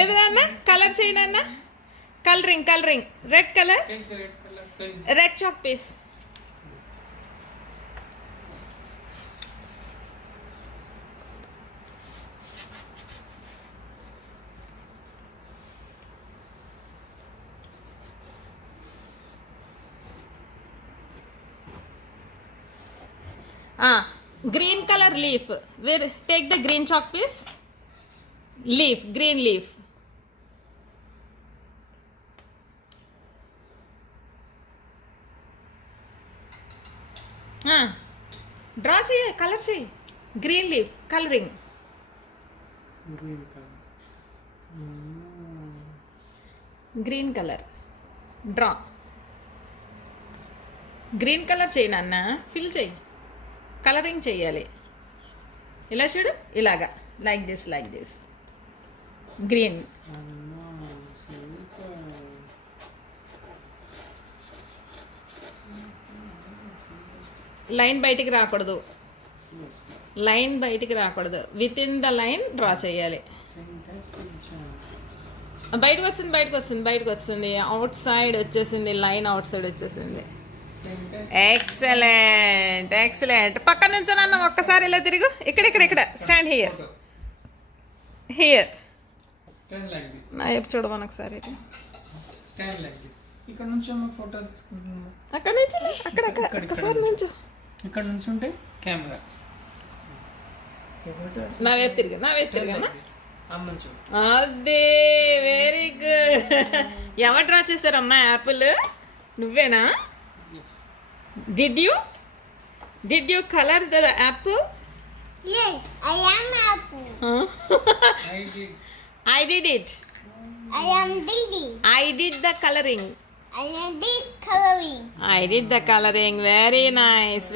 ఏది నాన్న కలర్ చేయి నాన్న. Colouring red colour, red chalk piece. Green color leaf. Where take the green chalk piece. Leaf, green leaf. Draw cheyi, color cheyi. Green leaf, coloring. Green color. Green color. Draw. Green color cheyi nanna. Fill cheyi. Colouring చెయ్యాలి. ఇలా చూడు, ఇలాగా like this green. Line బయటికి రాకూడదు, with in the line draw చేయాలి. బయటకు వస్తుంది, out side వచ్చేసింది, లైన్ అవుట్ సైడ్ వచ్చేసింది. ఎక్సలెంట్. పక్కన నుంచి నన్ను ఒక్కసారి ఇలా తిరుగు. ఇక్కడ స్టాండ్ హియర్. నా వైపు చూడమని ఒకసారి. అక్కడ నుంచి ఒక్కసారి నుంచు. ఇక్కడ నుంచి ఉంటే కెమెరా నా వైపు తిరిగా అదే. Very good. ఎవరు డ్రా చేశారమ్మా యాపిల్? నువ్వేనా? Did you color the apple? Yes, I am apple. I did it. I am Didi. I did the coloring. I did coloring. Very nice.